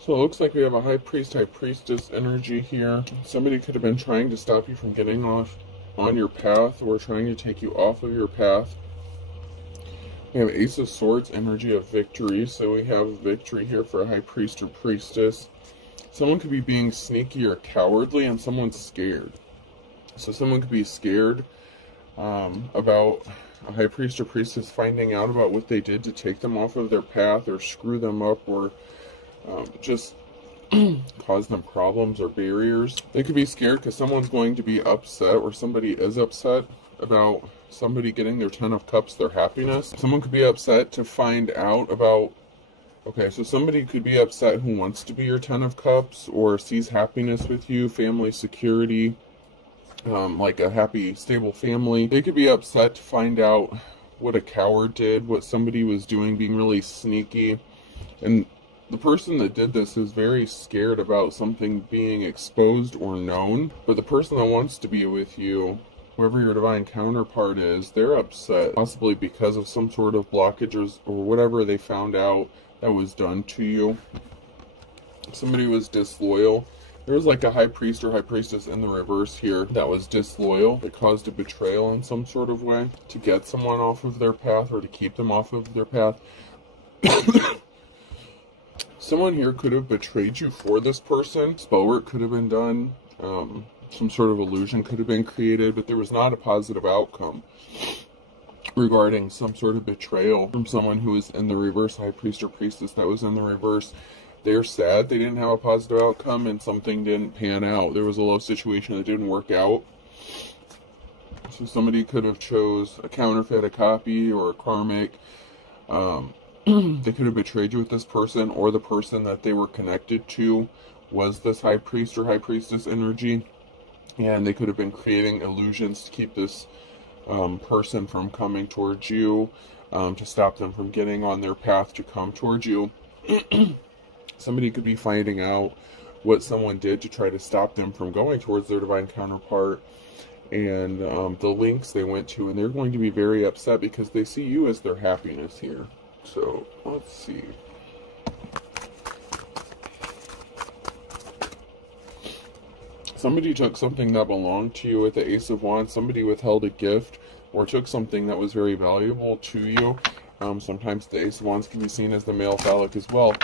So it looks like we have a high priest, high priestess energy here. Somebody could have been trying to stop you from getting off on your path or trying to take you off of your path. We have Ace of Swords, energy of victory. So we have victory here for a high priest or priestess. Someone could be being sneaky or cowardly, and someone's scared. So someone could be scared about a high priest or priestess finding out about what they did to take them off of their path or screw them up or just cause them problems or barriers. They could be scared because someone's going to be upset, or somebody is upset about somebody getting their 10 of Cups, their happiness. Someone could be upset to find out about, okay, so somebody could be upset who wants to be your 10 of Cups or sees happiness with you, family security, like a happy, stable family. They could be upset to find out what a coward did, what somebody was doing, being really sneaky. And the person that did this is very scared about something being exposed or known. But the person that wants to be with you, whoever your divine counterpart is, they're upset, possibly because of some sort of blockages or whatever they found out that was done to you. Somebody was disloyal. There was like a high priest or high priestess in the reverse here that was disloyal. It caused a betrayal in some sort of way to get someone off of their path or to keep them off of their path. Someone here could have betrayed you for this person. Spell work could have been done. Some sort of illusion could have been created, but there was not a positive outcome regarding some sort of betrayal from someone who was in the reverse, high priest or priestess that was in the reverse. They're sad they didn't have a positive outcome and something didn't pan out. There was a love situation that didn't work out. So somebody could have chose a counterfeit, a copy, or a karmic. They could have betrayed you with this person, or the person that they were connected to was this high priest or high priestess energy, and they could have been creating illusions to keep this person from coming towards you, to stop them from getting on their path to come towards you. Somebody could be finding out what someone did to try to stop them from going towards their divine counterpart, and the links they went to, and they're going to be very upset because they see you as their happiness here. So, let's see. Somebody took something that belonged to you with the Ace of Wands. Somebody withheld a gift or took something that was very valuable to you. Sometimes the Ace of Wands can be seen as the male phallic as well.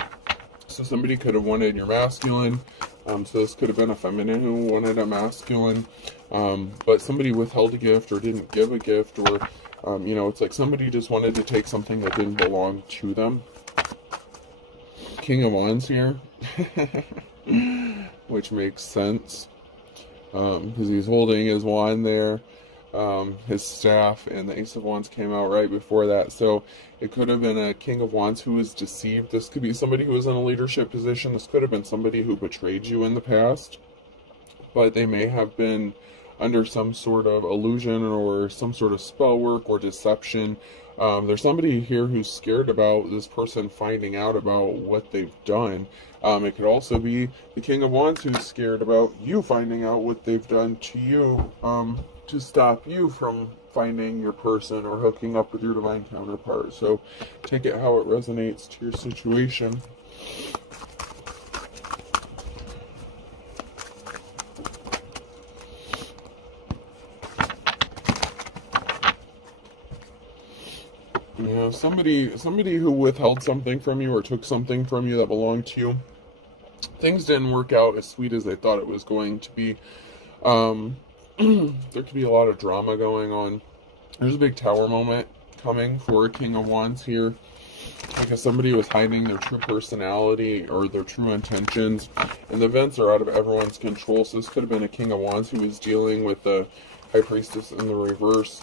So somebody could have wanted your masculine. So this could have been a feminine who wanted a masculine. But somebody withheld a gift or didn't give a gift, or it's like somebody just wanted to take something that didn't belong to them. King of Wands here, which makes sense, because he's holding his wand there, his staff, and the Ace of Wands came out right before that. So it could have been a King of Wands who was deceived. This could be somebody who was in a leadership position. This could have been somebody who betrayed you in the past, but they may have been under some sort of illusion or some sort of spell work or deception. There's somebody here who's scared about this person finding out about what they've done. It could also be the King of Wands who's scared about you finding out what they've done to you, to stop you from finding your person or hooking up with your divine counterpart. So take it how it resonates to your situation. Yeah, somebody who withheld something from you or took something from you that belonged to you. Things didn't work out as sweet as they thought it was going to be. There could be a lot of drama going on. There's a big tower moment coming for a King of Wands here, because somebody was hiding their true personality or their true intentions, and the events are out of everyone's control. So this could have been a King of Wands who was dealing with the High Priestess in the reverse.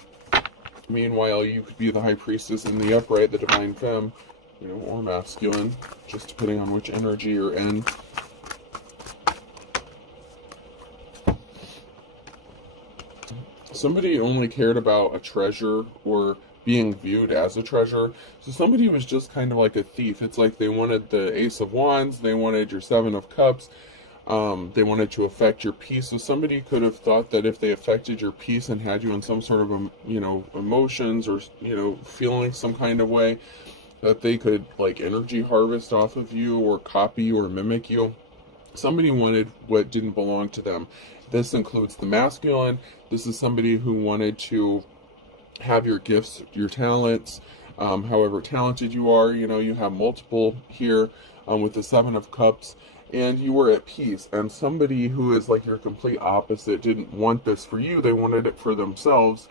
Meanwhile, you could be the High Priestess in the upright, the Divine Femme, or masculine, just depending on which energy you're in. Somebody only cared about a treasure or being viewed as a treasure. So somebody was just kind of like a thief. It's like they wanted the Ace of Wands, they wanted your Seven of Cups, they wanted to affect your peace. So somebody could have thought that if they affected your peace and had you in some sort of, emotions or, feeling some kind of way, that they could like energy harvest off of you or copy or mimic you. Somebody wanted what didn't belong to them. This includes the masculine. This is somebody who wanted to have your gifts, your talents, however talented you are. You know, you have multiple here with the Seven of Cups, and you were at peace. And somebody who is like your complete opposite didn't want this for you. They wanted it for themselves.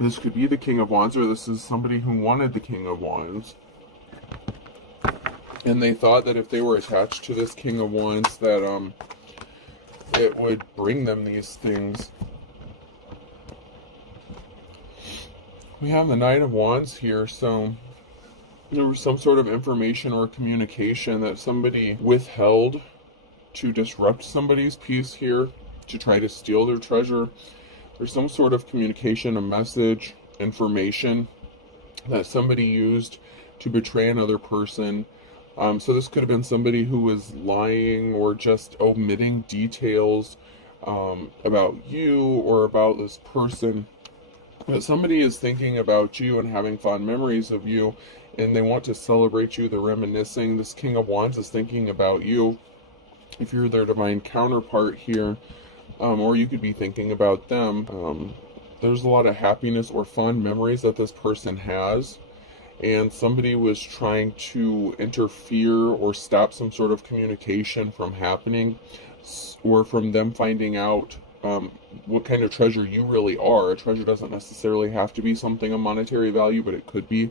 This could be the King of Wands, or this is somebody who wanted the King of Wands. And they thought that if they were attached to this King of Wands, that it would bring them these things. We have the Knight of Wands here, so there was some sort of information or communication that somebody withheld to disrupt somebody's peace here, to try to steal their treasure. There's some sort of communication, a message, information that somebody used to betray another person. So this could have been somebody who was lying or just omitting details about you or about this person. But somebody is thinking about you and having fond memories of you, and they want to celebrate you. They're reminiscing. This King of Wands is thinking about you. If you're their divine counterpart here, or you could be thinking about them. There's a lot of happiness or fond memories that this person has, and somebody was trying to interfere or stop some sort of communication from happening, or from them finding out what kind of treasure you really are. A treasure doesn't necessarily have to be something of monetary value, but it could be.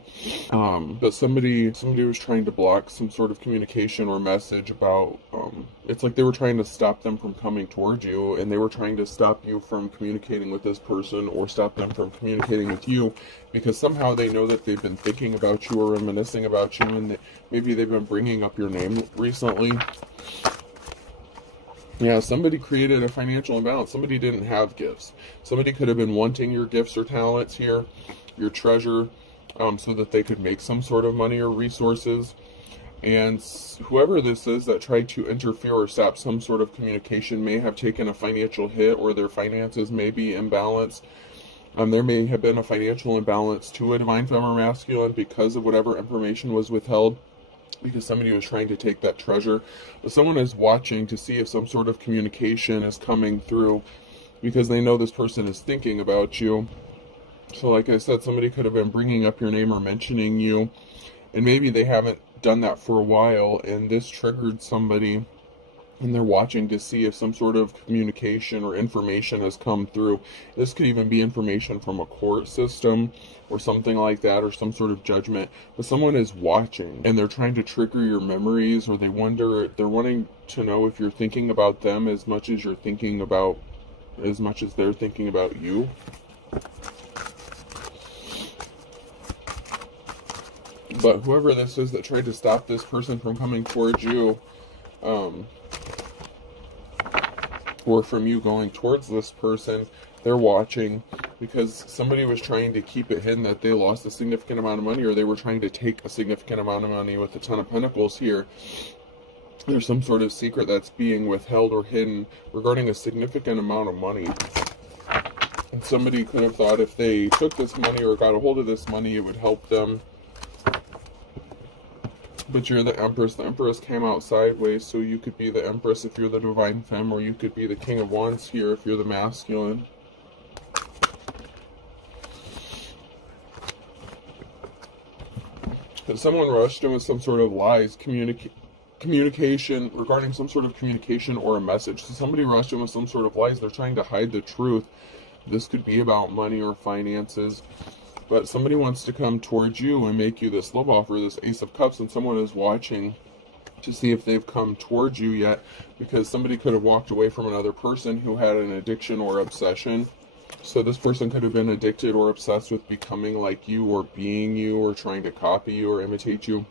But somebody was trying to block some sort of communication or message about, it's like they were trying to stop them from coming towards you, and they were trying to stop you from communicating with this person, or stop them from communicating with you, because somehow they know that they've been thinking about you or reminiscing about you, and maybe they've been bringing up your name recently. Yeah, somebody created a financial imbalance. Somebody didn't have gifts. Somebody could have been wanting your gifts or talents here, your treasure, so that they could make some sort of money or resources. And whoever this is that tried to interfere or stop some sort of communication may have taken a financial hit, or their finances may be imbalanced. There may have been a financial imbalance to a divine feminine masculine because of whatever information was withheld, because somebody was trying to take that treasure. But someone is watching to see if some sort of communication is coming through, because they know this person is thinking about you. So like I said, somebody could have been bringing up your name or mentioning you, and maybe they haven't done that for a while, and this triggered somebody, and they're watching to see if some sort of communication or information has come through. This could even be information from a court system or something like that, or some sort of judgment. But someone is watching, and they're trying to trigger your memories, or they're wanting to know if you're thinking about them as much as they're thinking about you. But whoever this is that tried to stop this person from coming towards you, or from you going towards this person, they're watching, because somebody was trying to keep it hidden that they lost a significant amount of money, or they were trying to take a significant amount of money. With the Ten of Pentacles here, there's some sort of secret that's being withheld or hidden regarding a significant amount of money. And somebody could have thought if they took this money or got a hold of this money, it would help them. But you're the Empress. The Empress came out sideways, so you could be the Empress if you're the Divine Femme, or you could be the King of Wands here if you're the Masculine. But someone rushed in with some sort of lies, communication, regarding some sort of communication or a message. So somebody rushed in with some sort of lies. They're trying to hide the truth. This could be about money or finances. But somebody wants to come towards you and make you this love offer, this Ace of Cups, and someone is watching to see if they've come towards you yet, because somebody could have walked away from another person who had an addiction or obsession. So this person could have been addicted or obsessed with becoming like you, or being you, or trying to copy you or imitate you.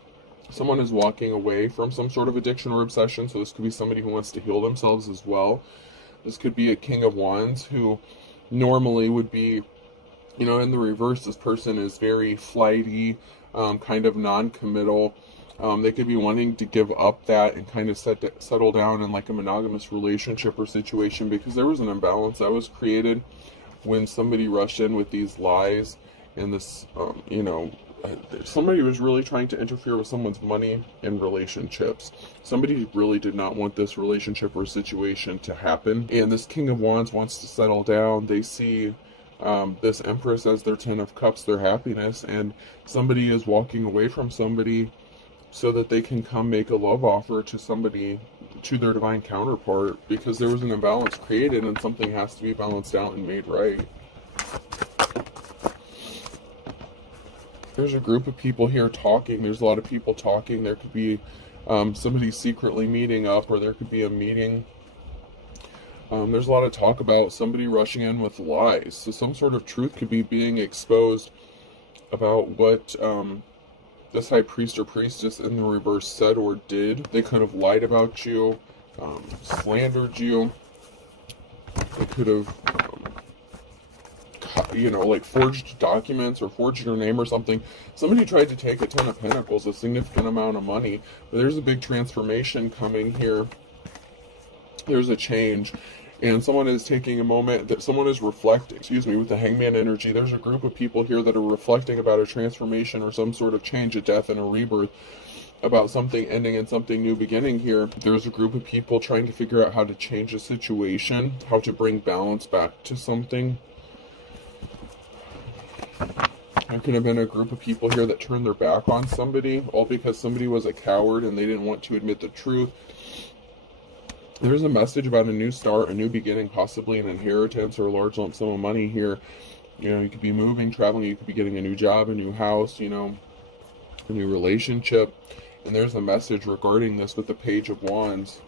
Someone is walking away from some sort of addiction or obsession, so this could be somebody who wants to heal themselves as well. This could be a King of Wands who normally would be, you know, in the reverse. This person is very flighty, kind of non-committal. They could be wanting to give up that and kind of settle down in like a monogamous relationship or situation, because there was an imbalance that was created when somebody rushed in with these lies and this, somebody was really trying to interfere with someone's money and relationships. Somebody really did not want this relationship or situation to happen. And this King of Wands wants to settle down. They see this Empress as their Ten of Cups, their happiness, and somebody is walking away from somebody so that they can come make a love offer to somebody, to their divine counterpart, because there was an imbalance created and something has to be balanced out and made right. There's a group of people here talking. There's a lot of people talking. There could be somebody secretly meeting up, or there could be a meeting. There's a lot of talk about somebody rushing in with lies. So some sort of truth could be being exposed about what this high priest or priestess in the reverse said or did. They could have lied about you, slandered you. They could have, like forged documents or forged your name or something. Somebody tried to take a Ten of Pentacles, a significant amount of money. But there's a big transformation coming here. There's a change. And someone is taking a moment, that someone is reflecting, with the Hangman energy. There's a group of people here that are reflecting about a transformation or some sort of change, a death and a rebirth, about something ending and something new beginning here. There's a group of people trying to figure out how to change a situation, how to bring balance back to something. There could have been a group of people here that turned their back on somebody, all because somebody was a coward and they didn't want to admit the truth. There's a message about a new start, a new beginning, possibly an inheritance or a large lump sum of money here. You could be moving, traveling, you could be getting a new job, a new house, a new relationship. And there's a message regarding this with the Page of Wands.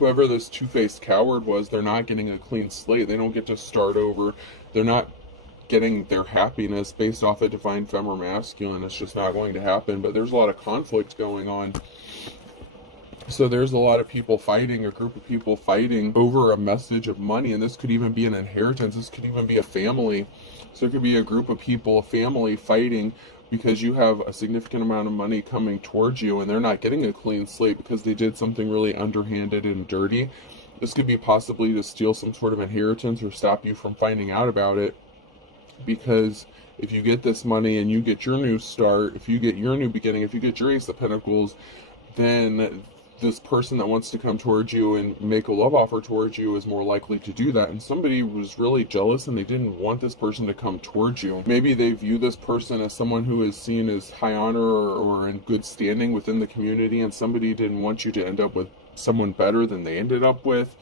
Whoever this two-faced coward was, they're not getting a clean slate. They don't get to start over. They're not getting their happiness based off a divine femme or masculine. It's just not going to happen. But there's a lot of conflict going on. So there's a lot of people fighting, a group of people fighting over a message of money. And this could even be an inheritance. This could even be a family. So it could be a group of people, a family fighting because you have a significant amount of money coming towards you and they're not getting a clean slate because they did something really underhanded and dirty. This could be possibly to steal some sort of inheritance or stop you from finding out about it. Because if you get this money and you get your new start, if you get your new beginning, if you get your Ace of Pentacles, then this person that wants to come towards you and make a love offer towards you is more likely to do that. And somebody was really jealous and they didn't want this person to come towards you. Maybe they view this person as someone who is seen as high honor or in good standing within the community, and somebody didn't want you to end up with someone better than they ended up with.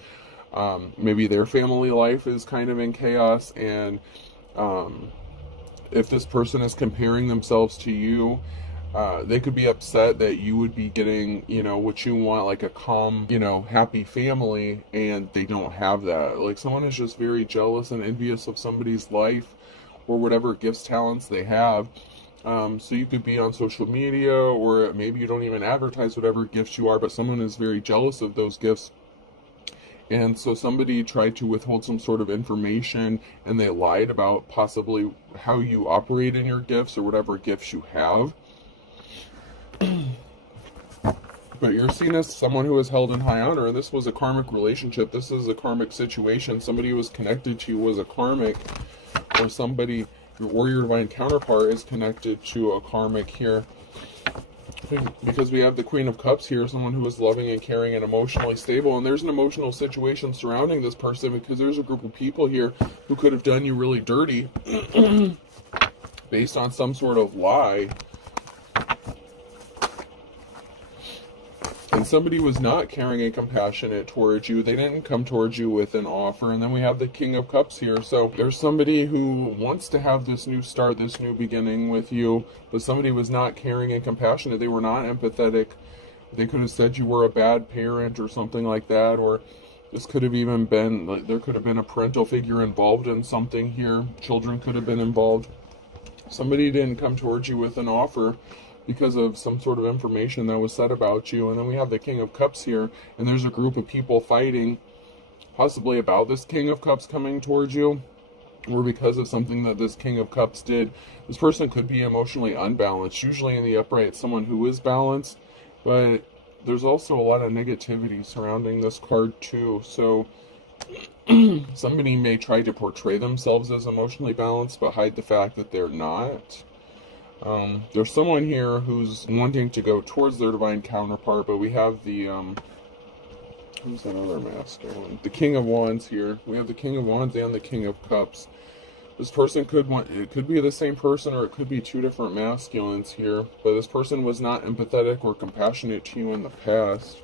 Maybe their family life is kind of in chaos, and if this person is comparing themselves to you, they could be upset that you would be getting, what you want, like a calm, happy family, and they don't have that. Like someone is just very jealous and envious of somebody's life or whatever gifts, talents they have. So you could be on social media, or maybe you don't even advertise whatever gifts you are, but someone is very jealous of those gifts. And so somebody tried to withhold some sort of information, and they lied about possibly how you operate in your gifts or whatever gifts you have. But you're seen as someone who is held in high honor, and this was a karmic relationship. This is a karmic situation. Somebody who was connected to you was a karmic, or somebody, or your divine counterpart is connected to a karmic here. Because we have the Queen of Cups here, someone who is loving and caring and emotionally stable. And there's an emotional situation surrounding this person, because there's a group of people here who could have done you really dirty based on some sort of lie. And somebody was not caring and compassionate towards you. They didn't come towards you with an offer. And then we have the King of Cups here. So there's somebody who wants to have this new start, this new beginning with you, but somebody was not caring and compassionate. They were not empathetic. They could have said you were a bad parent or something like that. Or this could have even been, like, there could have been a parental figure involved in something here. Children could have been involved. Somebody didn't come towards you with an offer because of some sort of information that was said about you. And then we have the King of Cups here, and there's a group of people fighting possibly about this King of Cups coming towards you, or because of something that this King of Cups did. This person could be emotionally unbalanced. Usually in the upright, it's someone who is balanced, but there's also a lot of negativity surrounding this card too. So somebody may try to portray themselves as emotionally balanced but hide the fact that they're not. There's someone here who's wanting to go towards their divine counterpart, but we have the, who's that other masculine? The King of Wands here. We have the King of Wands and the King of Cups. This person it could be the same person, or it could be two different masculines here, but this person was not empathetic or compassionate to you in the past.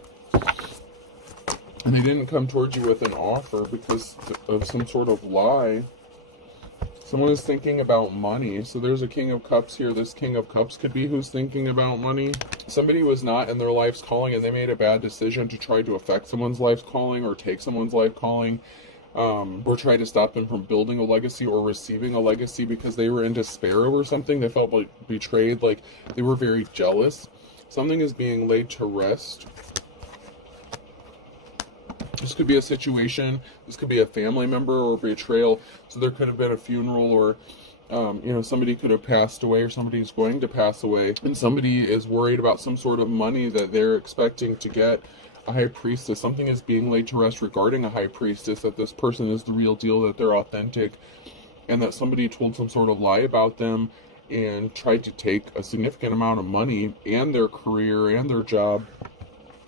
And they didn't come towards you with an offer because of some sort of lie. Someone is thinking about money. So there's a King of Cups here. This King of Cups could be who's thinking about money. Somebody was not in their life's calling, and they made a bad decision to try to affect someone's life's calling or take someone's life calling, or try to stop them from building a legacy or receiving a legacy because they were in despair over something. They felt like betrayed, like they were very jealous. Something is being laid to rest. This could be a situation, this could be a family member or betrayal. So there could have been a funeral, or somebody could have passed away, or somebody's going to pass away, and somebody is worried about some sort of money that they're expecting to get. A high priestess, something is being laid to rest regarding a high priestess, that this person is the real deal, that they're authentic, and that somebody told some sort of lie about them and tried to take a significant amount of money and their career and their job.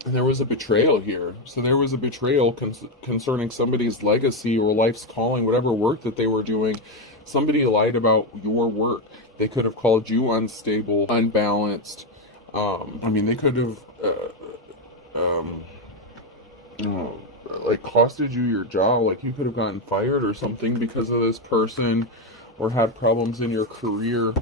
And there was a betrayal here. So there was a betrayal concerning somebody's legacy or life's calling, whatever work that they were doing. Somebody lied about your work. They could have called you unstable, unbalanced. They could have, costed you your job. Like you could have gotten fired or something because of this person, or had problems in your career.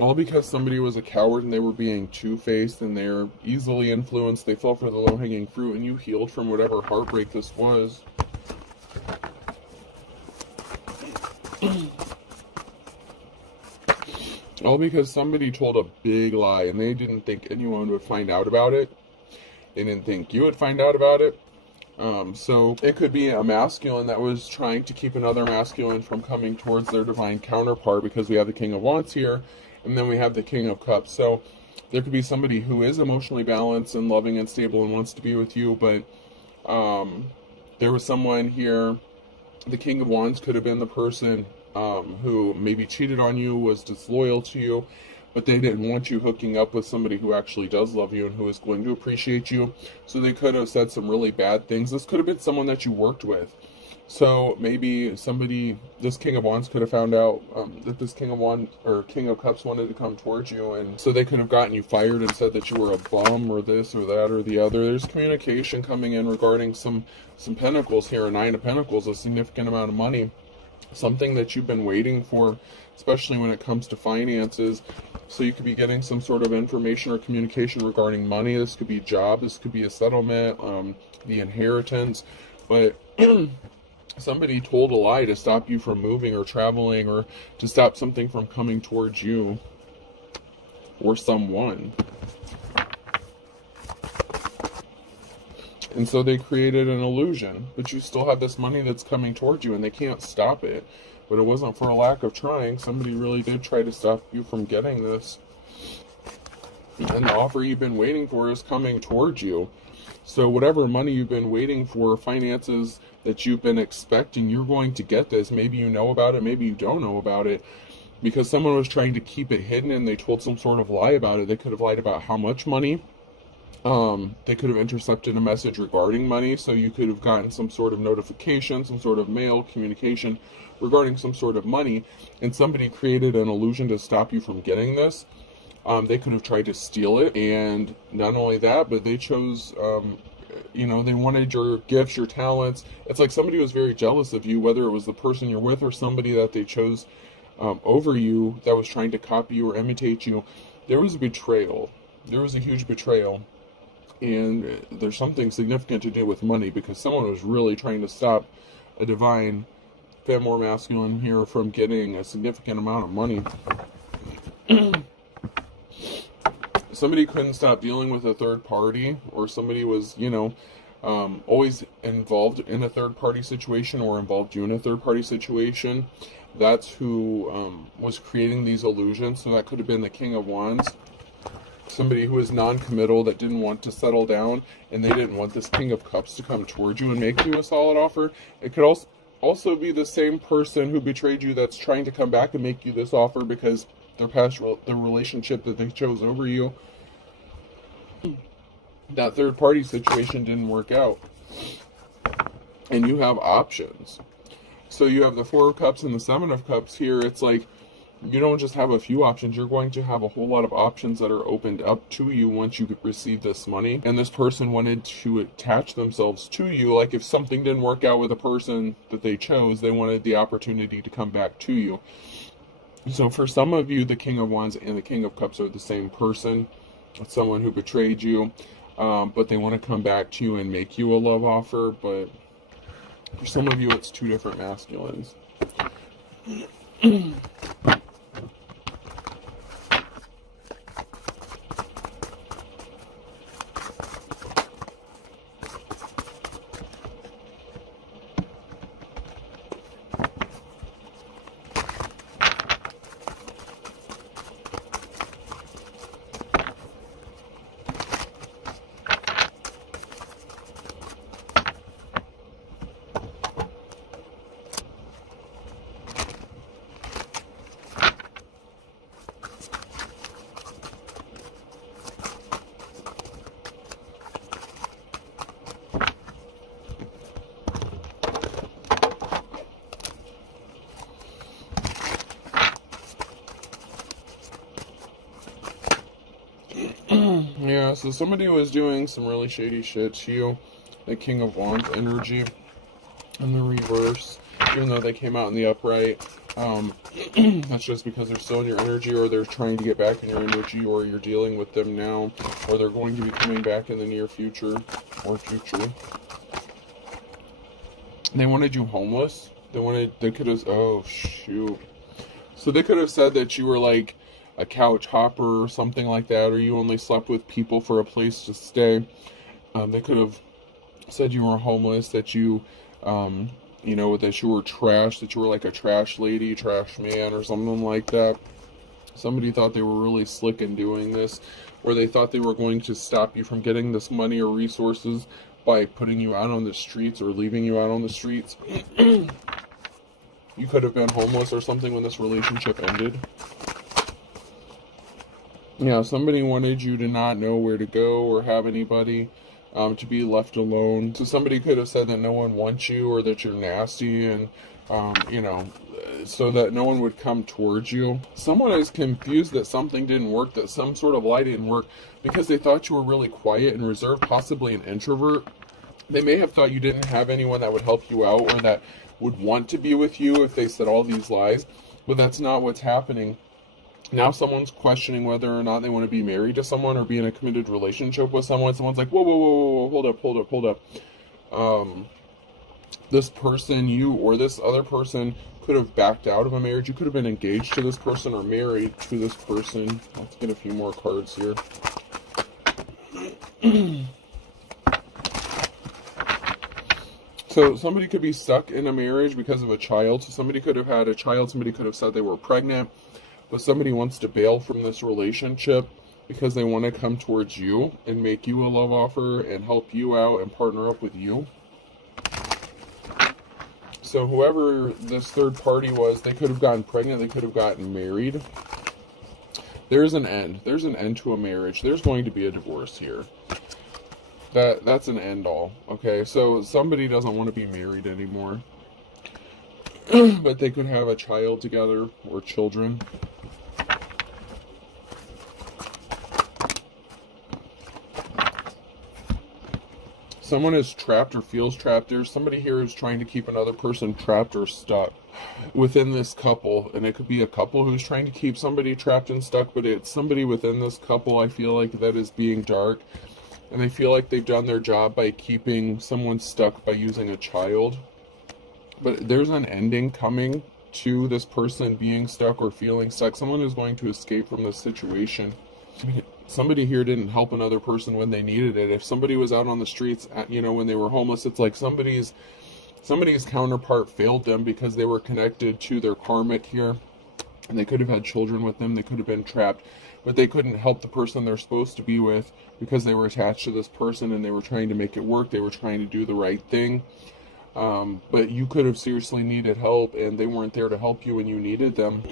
All because somebody was a coward and they were being two-faced, and they're easily influenced. They fell for the low-hanging fruit, and you healed from whatever heartbreak this was. All because somebody told a big lie, and they didn't think anyone would find out about it. They didn't think you would find out about it. So it could be a masculine that was trying to keep another masculine from coming towards their divine counterpart, because we have the King of Wands here, and then we have the King of Cups. So there could be somebody who is emotionally balanced and loving and stable and wants to be with you, but there was someone here. The King of Wands could have been the person who maybe cheated on you, was disloyal to you, but they didn't want you hooking up with somebody who actually does love you and who is going to appreciate you. So they could have said some really bad things. This could have been someone that you worked with. So maybe this King of Wands could have found out that this King of Wands or King of Cups wanted to come towards you, and so they could have gotten you fired and said that you were a bum or this or that or the other. There's communication coming in regarding some pentacles here. A Nine of Pentacles, a significant amount of money. Something that you've been waiting for, especially when it comes to finances. So you could be getting some sort of information or communication regarding money. This could be a job, this could be a settlement, the inheritance. But somebody told a lie to stop you from moving or traveling, or to stop something from coming towards you or someone. And so they created an illusion, but you still have this money that's coming towards you, and they can't stop it. But it wasn't for a lack of trying. Somebody really did try to stop you from getting this. And the offer you've been waiting for is coming towards you. So whatever money you've been waiting for, finances that you've been expecting, you're going to get this. Maybe you know about it, maybe you don't know about it, because someone was trying to keep it hidden and they told some sort of lie about it. They could have lied about how much money. They could have intercepted a message regarding money, so you could have gotten some sort of notification, some sort of mail communication regarding some sort of money, and somebody created an illusion to stop you from getting this. They could have tried to steal it, and not only that, but they chose, they wanted your gifts, your talents. It's like somebody was very jealous of you, whether it was the person you're with or somebody that they chose over you that was trying to copy you or imitate you. There was a betrayal. There was a huge betrayal. And there's something significant to do with money, because someone was really trying to stop a divine femme or masculine here from getting a significant amount of money. Somebody couldn't stop dealing with a third party, or somebody was, always involved in a third party situation, or involved you in a third party situation. That's who was creating these illusions. So that could have been the King of Wands. Somebody who is non-committal, that didn't want to settle down, and they didn't want this King of Cups to come towards you and make you a solid offer. It could also be the same person who betrayed you that's trying to come back and make you this offer, because the relationship that they chose over you. That third party situation didn't work out. And you have options. So you have the Four of Cups and the Seven of Cups here. It's like, you don't just have a few options. You're going to have a whole lot of options that are opened up to you once you receive this money. And this person wanted to attach themselves to you. Like if something didn't work out with a person that they chose, they wanted the opportunity to come back to you. So for some of you, the King of Wands and the King of Cups are the same person. It's someone who betrayed you, but they want to come back to you and make you a love offer. But for some of you, it's two different masculines. Yeah, so somebody was doing some really shady shit to you. The King of Wands energy in the reverse, even though they came out in the upright. That's just because they're still in your energy, or they're trying to get back in your energy, or you're dealing with them now, or they're going to be coming back in the near future or future. They wanted you homeless. They could have, oh shoot. So they could have said that you were like a couch hopper or something like that, or you only slept with people for a place to stay. They could have said you were homeless, that you, you know, that you were trash, that you were like a trash lady, trash man, or something like that. Somebody thought they were really slick in doing this, or they thought they were going to stop you from getting this money or resources by putting you out on the streets or leaving you out on the streets. You could have been homeless or something when this relationship ended. Yeah, somebody wanted you to not know where to go or have anybody, to be left alone. So somebody could have said that no one wants you, or that you're nasty, and, you know, so that no one would come towards you. Someone is confused that something didn't work, that some sort of lie didn't work, because they thought you were really quiet and reserved, possibly an introvert. They may have thought you didn't have anyone that would help you out, or that would want to be with you if they said all these lies, but that's not what's happening. Now someone's questioning whether or not they want to be married to someone or be in a committed relationship with someone. Someone's like, whoa, whoa, whoa, whoa, hold up. This person, you or this other person, could have backed out of a marriage. You could have been engaged to this person or married to this person. Let's get a few more cards here. So somebody could be stuck in a marriage because of a child. So somebody could have had a child. Somebody could have said they were pregnant. But somebody wants to bail from this relationship because they want to come towards you and make you a love offer and help you out and partner up with you. So whoever this third party was, they could have gotten pregnant. They could have gotten married. There's an end. There's an end to a marriage. There's going to be a divorce here. That's an end all. Okay, so somebody doesn't want to be married anymore. But they could have a child together or children. Someone is trapped or feels trapped. There's somebody here who's trying to keep another person trapped or stuck within this couple. And it could be a couple who's trying to keep somebody trapped and stuck, but it's somebody within this couple, I feel like, that is being dark. And they feel like they've done their job by keeping someone stuck by using a child. But there's an ending coming to this person being stuck or feeling stuck. Someone is going to escape from this situation. Somebody here didn't help another person when they needed it. If somebody was out on the streets, you know, when they were homeless, it's like somebody's counterpart failed them because they were connected to their karmic here. And they could have had children with them. They could have been trapped. But they couldn't help the person they're supposed to be with because they were attached to this person and they were trying to make it work. They were trying to do the right thing. But you could have seriously needed help and they weren't there to help you when you needed them.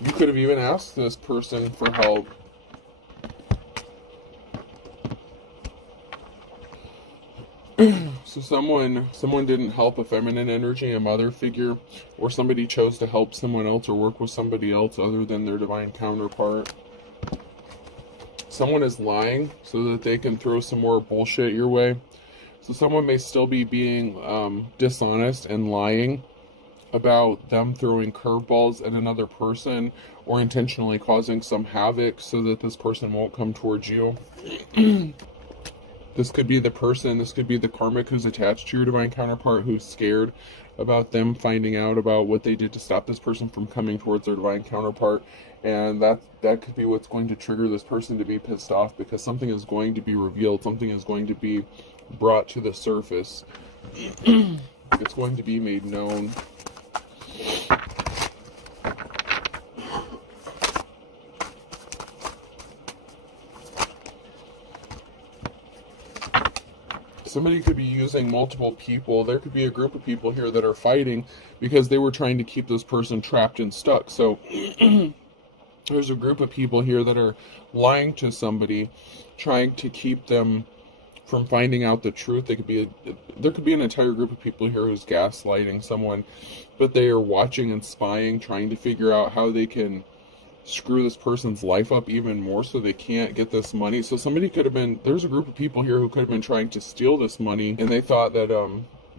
You could have even asked this person for help. So someone didn't help a feminine energy, a mother figure, or somebody chose to help someone else or work with somebody else other than their divine counterpart. Someone is lying so that they can throw some more bullshit your way. So someone may still be being dishonest and lying about them throwing curveballs at another person or intentionally causing some havoc so that this person won't come towards you. This could be the person, this could be the karmic who's attached to your divine counterpart, who's scared about them finding out about what they did to stop this person from coming towards their divine counterpart. And that could be what's going to trigger this person to be pissed off, because something is going to be revealed, something is going to be brought to the surface. It's going to be made known. Somebody could be using multiple people. There could be a group of people here that are fighting because they were trying to keep this person trapped and stuck. So there's a group of people here that are lying to somebody, trying to keep them from finding out the truth. There could be an entire group of people here who's gaslighting someone, but they are watching and spying, trying to figure out how they can screw this person's life up even more so they can't get this money. So somebody could have been, there's a group of people here who could have been trying to steal this money, and they thought that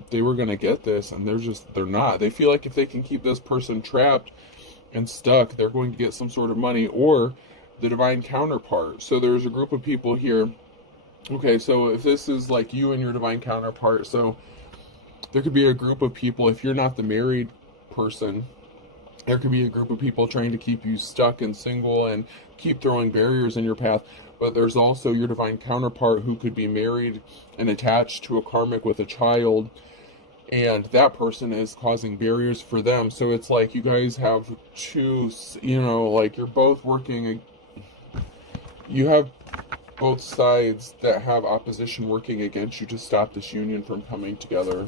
they were going to get this, and they're not. They feel like if they can keep this person trapped and stuck, they're going to get some sort of money or the divine counterpart. So there's a group of people here. Okay, so if this is like you and your divine counterpart, so there could be a group of people, if you're not the married person, there could be a group of people trying to keep you stuck and single and keep throwing barriers in your path. But there's also your divine counterpart who could be married and attached to a karmic with a child, and that person is causing barriers for them. So it's like you guys have two, like you're both working, you have both sides that have opposition working against you to stop this union from coming together.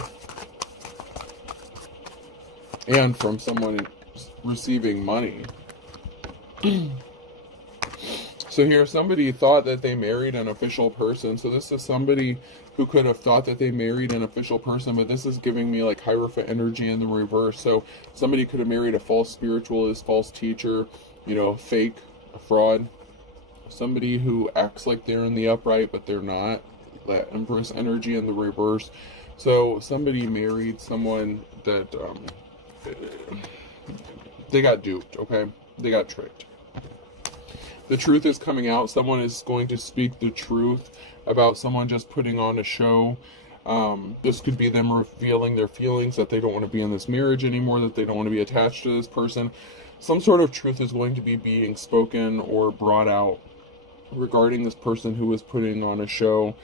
And from someone receiving money. So here, somebody thought that they married an official person. So this is somebody who could have thought that they married an official person, but this is giving me like Hierophant energy in the reverse. So somebody could have married a false spiritualist, false teacher, fake, a fraud. Somebody who acts like they're in the upright, but they're not. That Empress energy in the reverse. So somebody married someone that they got duped, okay? They got tricked. The truth is coming out. Someone is going to speak the truth about someone just putting on a show. This could be them revealing their feelings, that they don't want to be in this marriage anymore, that they don't want to be attached to this person. Some sort of truth is going to be being spoken or brought out regarding this person who is putting on a show.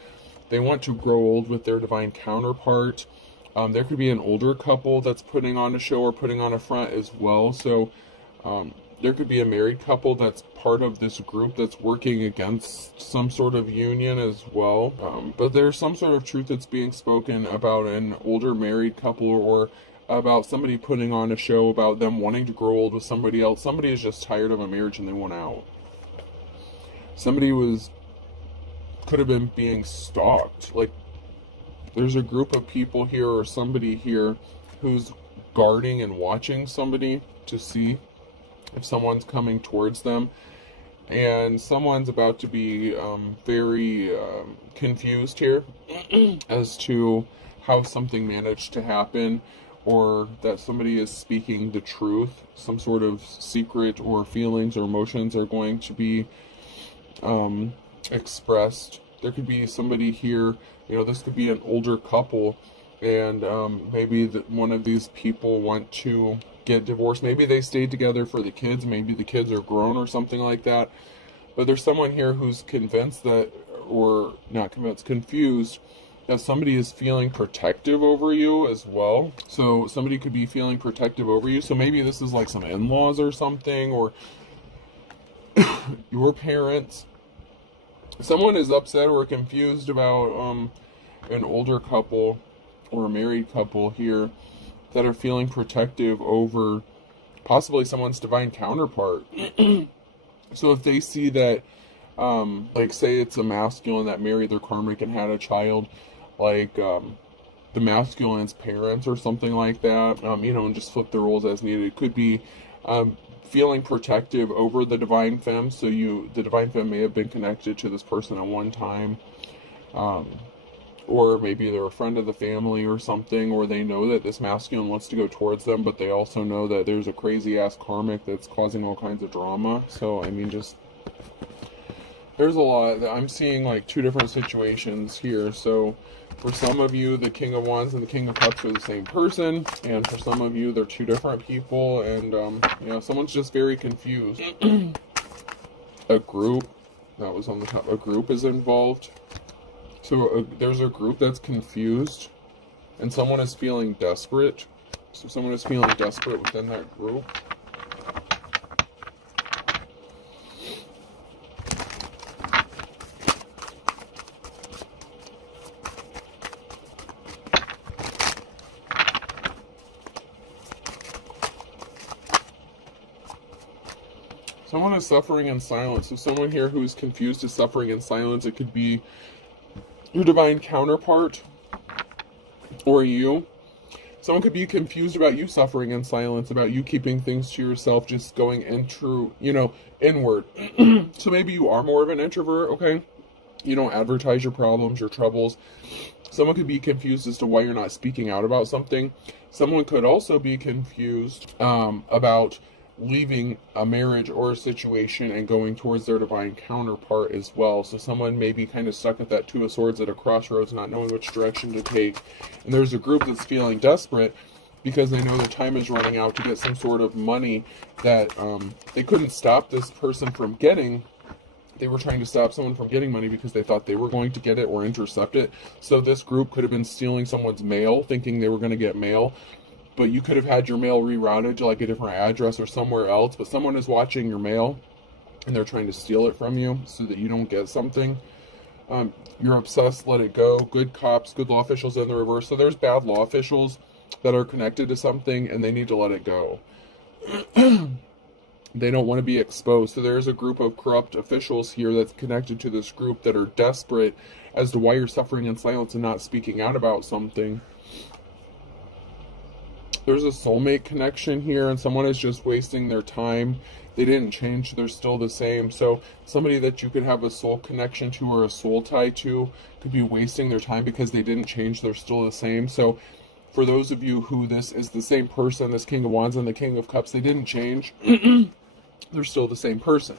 They want to grow old with their divine counterpart. There could be an older couple that's putting on a show or putting on a front as well. So there could be a married couple that's part of this group that's working against some sort of union as well. But there's some sort of truth that's being spoken about an older married couple, or about somebody putting on a show about them wanting to grow old with somebody else. Somebody is just tired of a marriage and they want out. Somebody could have been being stalked. Like, there's a group of people here or somebody here who's guarding and watching somebody to see if someone's coming towards them. And someone's about to be very confused here as to how something managed to happen, or that somebody is speaking the truth. Some sort of secret or feelings or emotions are going to be expressed. There could be somebody here, this could be an older couple, and maybe one of these people want to get divorced. Maybe they stayed together for the kids. Maybe the kids are grown or something like that. But there's someone here who's convinced that, or not convinced, confused that somebody is feeling protective over you as well. So somebody could be feeling protective over you. So maybe this is like some in-laws or something, or your parents. Someone is upset or confused about an older couple or a married couple here that are feeling protective over possibly someone's divine counterpart. So if they see that, like say it's a masculine that married their karmic and had a child, like the masculine's parents or something like that, you know, and just flip the roles as needed. It could be feeling protective over the divine femme. So the divine femme may have been connected to this person at one time, or maybe they're a friend of the family or something, or they know that this masculine wants to go towards them, but they also know that there's a crazy ass karmic that's causing all kinds of drama. So I mean, just there's a lot. I'm seeing like two different situations here. So for some of you, the King of Wands and the King of Cups are the same person, and for some of you, they're two different people, and you know, someone's just very confused. A group, that was on the top, a group is involved. So there's a group that's confused, and someone is feeling desperate. So someone is feeling desperate within that group. Someone is suffering in silence. So someone here who's confused is suffering in silence. It could be your divine counterpart or you. Someone could be confused about you suffering in silence, about you keeping things to yourself, just going into, you know, inward. So maybe you are more of an introvert, okay? You don't advertise your problems, your troubles. Someone could be confused as to why you're not speaking out about something. Someone could also be confused about leaving a marriage or a situation and going towards their divine counterpart as well. So someone may be kind of stuck at that Two of Swords at a crossroads, not knowing which direction to take. And there's a group that's feeling desperate because they know their time is running out to get some sort of money that they couldn't stop this person from getting. They were trying to stop someone from getting money because they thought they were going to get it or intercept it. So this group could have been stealing someone's mail, thinking they were going to get mail. But you could have had your mail rerouted to like a different address or somewhere else. But someone is watching your mail and they're trying to steal it from you so that you don't get something. You're obsessed, let it go. Good cops, good law officials in the reverse. So there's bad law officials that are connected to something and they need to let it go. They don't want to be exposed. So there's a group of corrupt officials here that's connected to this group that are desperate as to why you're suffering in silence and not speaking out about something. There's a soulmate connection here, and someone is just wasting their time. They didn't change, they're still the same. So somebody that you could have a soul connection to or a soul tie to could be wasting their time because they didn't change, they're still the same. So for those of you who this is the same person, this King of Wands and the King of Cups, they didn't change. They're still the same person.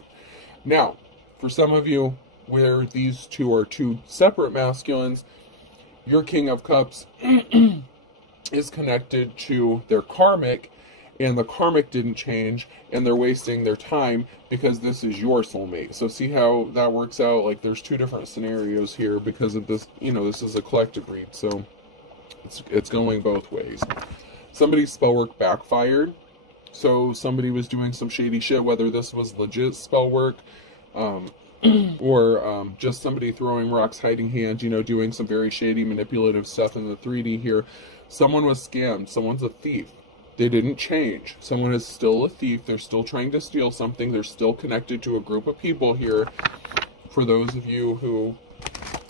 Now, for some of you where these two are two separate masculines, your King of Cups is connected to their karmic, and the karmic didn't change, and they're wasting their time because this is your soulmate. So see how that works out? Like there's two different scenarios here because of this, you know, this is a collective read, so it's going both ways. Somebody's spell work backfired. So somebody was doing some shady shit, whether this was legit spell work, or just somebody throwing rocks, hiding hands, you know, doing some very shady manipulative stuff in the 3D here. Someone was scammed. Someone's a thief. They didn't change. Someone is still a thief. They're still trying to steal something. They're still connected to a group of people here. For those of you who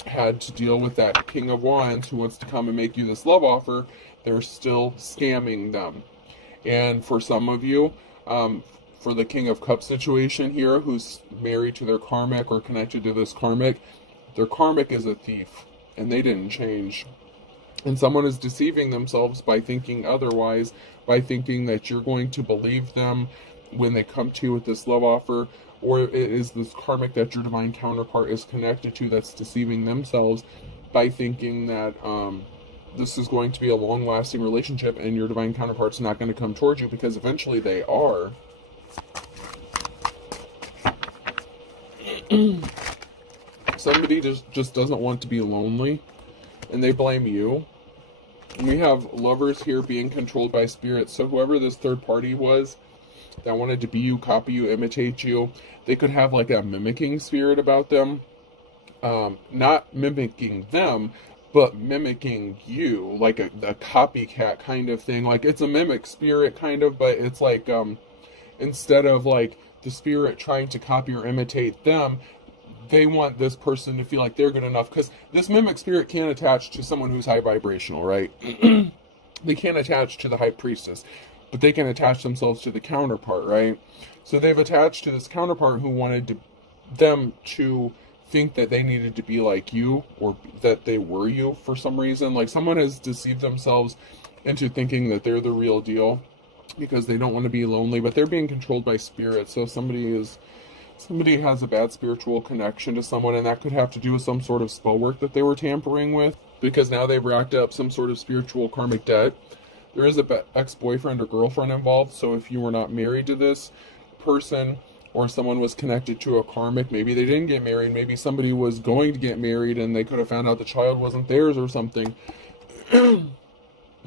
had to deal with that King of Wands who wants to come and make you this love offer, they're still scamming them. And for some of you, for the King of Cups situation here, who's married to their karmic or connected to this karmic, their karmic is a thief, and they didn't change. And someone is deceiving themselves by thinking otherwise, by thinking that you're going to believe them when they come to you with this love offer, or it is this karmic that your divine counterpart is connected to that's deceiving themselves by thinking that this is going to be a long-lasting relationship and your divine counterpart's not going to come towards you, because eventually they are. Somebody just doesn't want to be lonely, and they blame you. And we have lovers here being controlled by spirits. So whoever this third party was that wanted to be you, copy you, imitate you, they could have like a mimicking spirit about them. Not mimicking them, but mimicking you, like a copycat kind of thing. Like, it's a mimic spirit kind of, but it's like, instead of like the spirit trying to copy or imitate them, they want this person to feel like they're good enough, because this mimic spirit can't attach to someone who's high vibrational, right? They can't attach to the high priestess, but they can attach themselves to the counterpart, right? So they've attached to this counterpart who wanted them to think that they needed to be like you, or that they were you for some reason. Like, someone has deceived themselves into thinking that they're the real deal because they don't want to be lonely, but they're being controlled by spirit. So somebody has a bad spiritual connection to someone, and that could have to do with some sort of spell work that they were tampering with, because now they've racked up some sort of spiritual karmic debt. There is a ex-boyfriend or girlfriend involved, so if you were not married to this person, or someone was connected to a karmic, maybe they didn't get married, maybe somebody was going to get married and they could have found out the child wasn't theirs or something.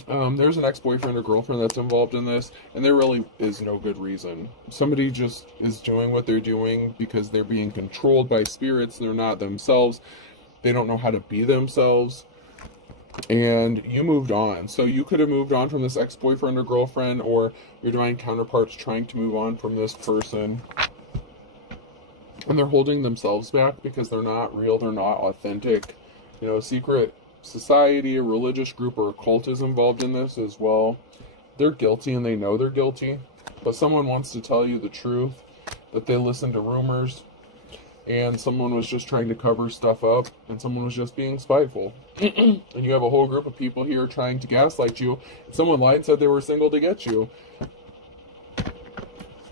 There's an ex-boyfriend or girlfriend that's involved in this, and there really is no good reason. Somebody just is doing what they're doing because they're being controlled by spirits. They're not themselves. They don't know how to be themselves. And you moved on. So you could have moved on from this ex-boyfriend or girlfriend, or your divine counterpart's trying to move on from this person. And they're holding themselves back because they're not real, they're not authentic. You know, a secret society, a religious group, or a cult is involved in this as well. They're guilty and they know they're guilty, but someone wants to tell you the truth, that they listen to rumors, and someone was just trying to cover stuff up, and someone was just being spiteful. And you have a whole group of people here trying to gaslight you. Someone lied and said they were single to get you.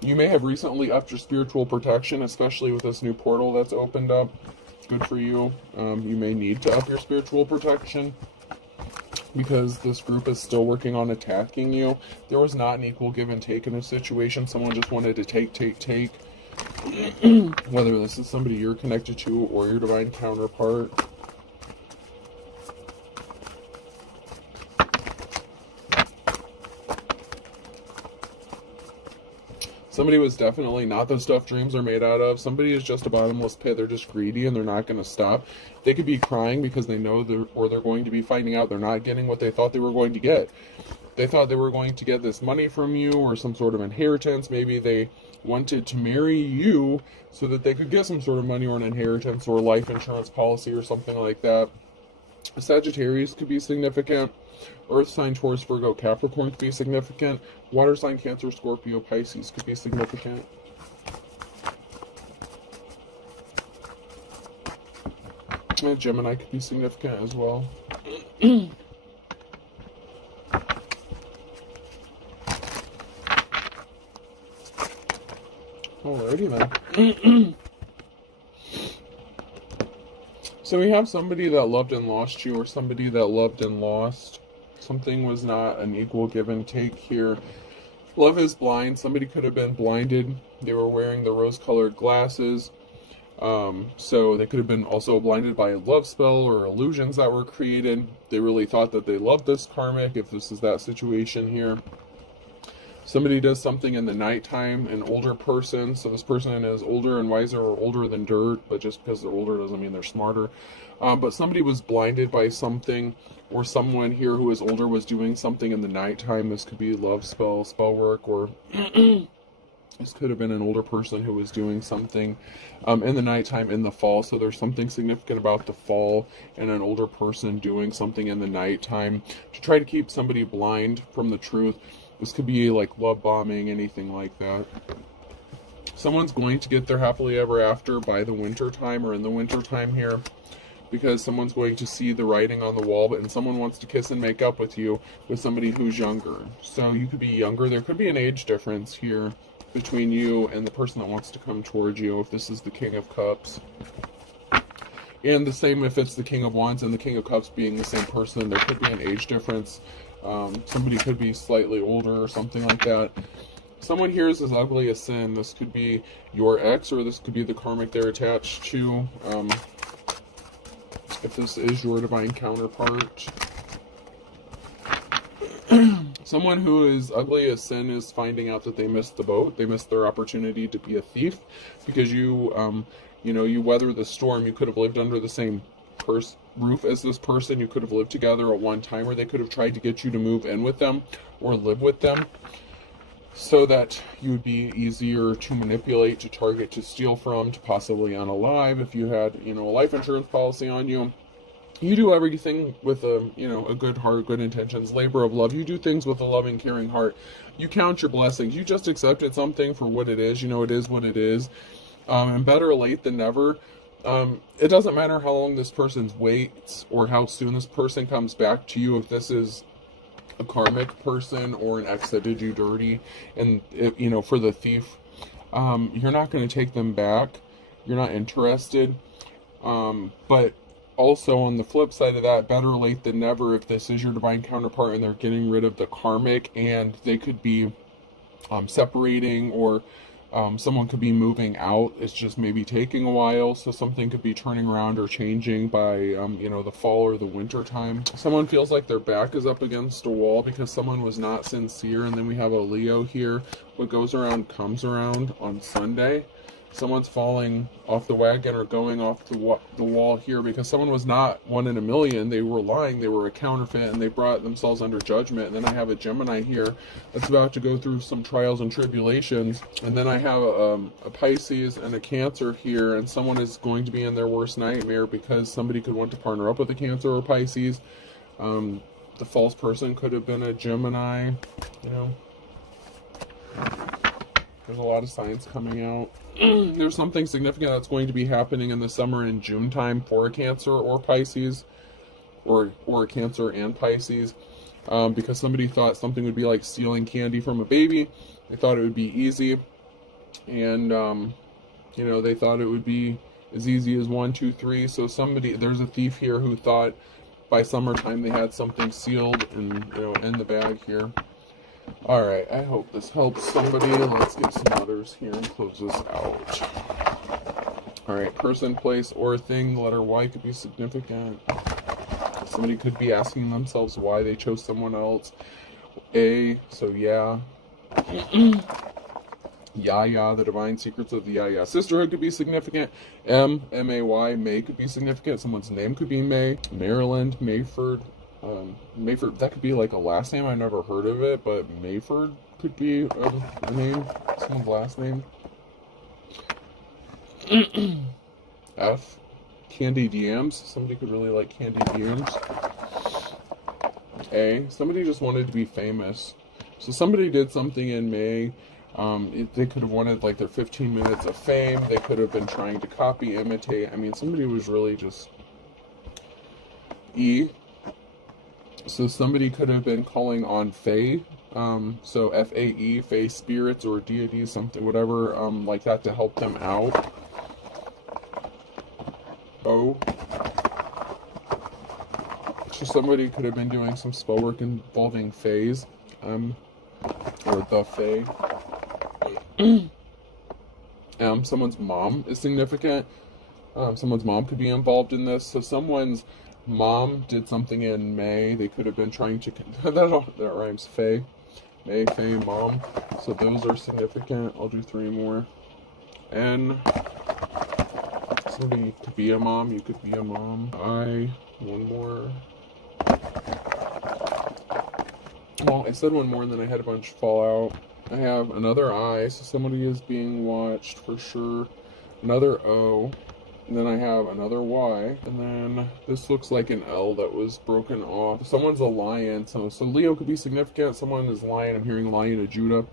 You may have recently upped your spiritual protection, especially with this new portal that's opened up. Good for you. You may need to up your spiritual protection because this group is still working on attacking you. There was not an equal give and take in a situation. Someone just wanted to take. Whether this is somebody you're connected to or your divine counterpart. Somebody was definitely not the stuff dreams are made out of. Somebody is just a bottomless pit. They're just greedy and they're not going to stop. They could be crying because they know they're going to be finding out they're not getting what they thought they were going to get. They thought they were going to get this money from you or some sort of inheritance. Maybe they wanted to marry you so that they could get some sort of money or an inheritance or life insurance policy or something like that. Sagittarius could be significant. Earth sign, Taurus, Virgo, Capricorn could be significant. Water sign, Cancer, Scorpio, Pisces could be significant. And Gemini could be significant as well. Alrighty then. So we have somebody that loved and lost you, or somebody that loved and lost. Something was not an equal give and take here. Love is blind. Somebody could have been blinded. They were wearing the rose-colored glasses. So they could have been also blinded by a love spell or illusions that were created. They really thought that they loved this karmic, if this is that situation here. Somebody does something in the nighttime, an older person. So this person is older and wiser, or older than dirt, but just because they're older doesn't mean they're smarter. But somebody was blinded by something, or someone here who is older was doing something in the nighttime. This could be love spell, spell work, or this could have been an older person who was doing something in the nighttime in the fall. So there's something significant about the fall and an older person doing something in the nighttime to try to keep somebody blind from the truth. This could be like love bombing, anything like that. Someone's going to get their happily ever after by the winter time, or in the winter time here, because someone's going to see the writing on the wall, and someone wants to kiss and make up with you with somebody who's younger. So you could be younger. There could be an age difference here between you and the person that wants to come towards you, if this is the King of Cups. And the same if it's the King of Wands and the King of Cups being the same person. There could be an age difference. Somebody could be slightly older or something like that. Someone here is as ugly as sin. This could be your ex, or this could be the karmic they're attached to. If this is your divine counterpart. Someone who is ugly as sin is finding out that they missed the boat. They missed their opportunity to be a thief, because you, you know, you weather the storm. You could have lived under the same roof as this person. You could have lived together at one time, or they could have tried to get you to move in with them or live with them so that you would be easier to manipulate, to target, to steal from, to possibly unalive if you had, you know, a life insurance policy on you. You do everything with a, you know, a good heart, good intentions, labor of love. You do things with a loving, caring heart. You count your blessings. You just accepted something for what it is. You know, it is what it is. And better late than never. It doesn't matter how long this person's waits or how soon this person comes back to you. If this is a karmic person or an ex that did you dirty, and it, you know, for the thief, you're not going to take them back. You're not interested. But also on the flip side of that, better late than never. If this is your divine counterpart and they're getting rid of the karmic, and they could be separating, or someone could be moving out. It's just maybe taking a while, so something could be turning around or changing by you know, the fall or the winter time. Someone feels like their back is up against a wall because someone was not sincere. And then we have a Leo here. What goes around comes around on Sunday. Someone's falling off the wagon or going off the wall here because someone was not one in a million. They were lying. They were a counterfeit, and they brought themselves under judgment. And then I have a Gemini here that's about to go through some trials and tribulations. And then I have a Pisces and a Cancer here, and someone is going to be in their worst nightmare because somebody could want to partner up with a Cancer or Pisces. The false person could have been a Gemini, you know. There's a lot of signs coming out. There's something significant that's going to be happening in the summer and June time for a Cancer or Pisces, or a Cancer and Pisces, because somebody thought something would be like stealing candy from a baby. They thought it would be easy, and you know, they thought it would be as easy as 1, 2, 3. So there's a thief here who thought by summertime they had something sealed and, you know, in the bag here. Alright, I hope this helps somebody. Let's get some others here and close this out. Alright, person, place, or thing. The letter Y could be significant. Somebody could be asking themselves why they chose someone else. A, so yeah. Yaya, the divine secrets of the Yaya sisterhood could be significant. M-A-Y, May could be significant. Someone's name could be May. Maryland, Mayford. Mayford, that could be like a last name. I've never heard of it, but Mayford could be a name, someone's last name. F, candied yams. Somebody could really like candied yams. A, somebody just wanted to be famous. So somebody did something in May. They could have wanted like their 15 minutes of fame. They could have been trying to copy, imitate. I mean, somebody was really just... E, so somebody could have been calling on Fae, so F-A-E, Fae spirits or deities, something, whatever, like that, to help them out. O, so somebody could have been doing some spell work involving Faes, or the Fae. Someone's mom is significant. Someone's mom could be involved in this, so someone's mom did something in May. They could have been trying to... that rhymes. Fae. May, Fae, mom. So those are significant. I'll do 3 more. N. Somebody could be a mom. You could be a mom. I. 1 more. Well, I said 1 more and then I had a bunch fall out. I have another I. So somebody is being watched for sure. Another O. And then I have another Y, and then this looks like an L that was broken off. Someone's a lion, so Leo could be significant. Someone is lion. I'm hearing Lion of Judah.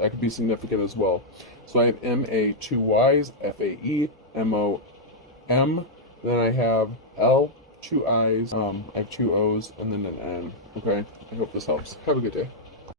That could be significant as well. So I have M-A, 2 Ys, F-A-E, M-O-M. Then I have L, 2 Is. I have 2 O's, and then an N. Okay, I hope this helps. Have a good day.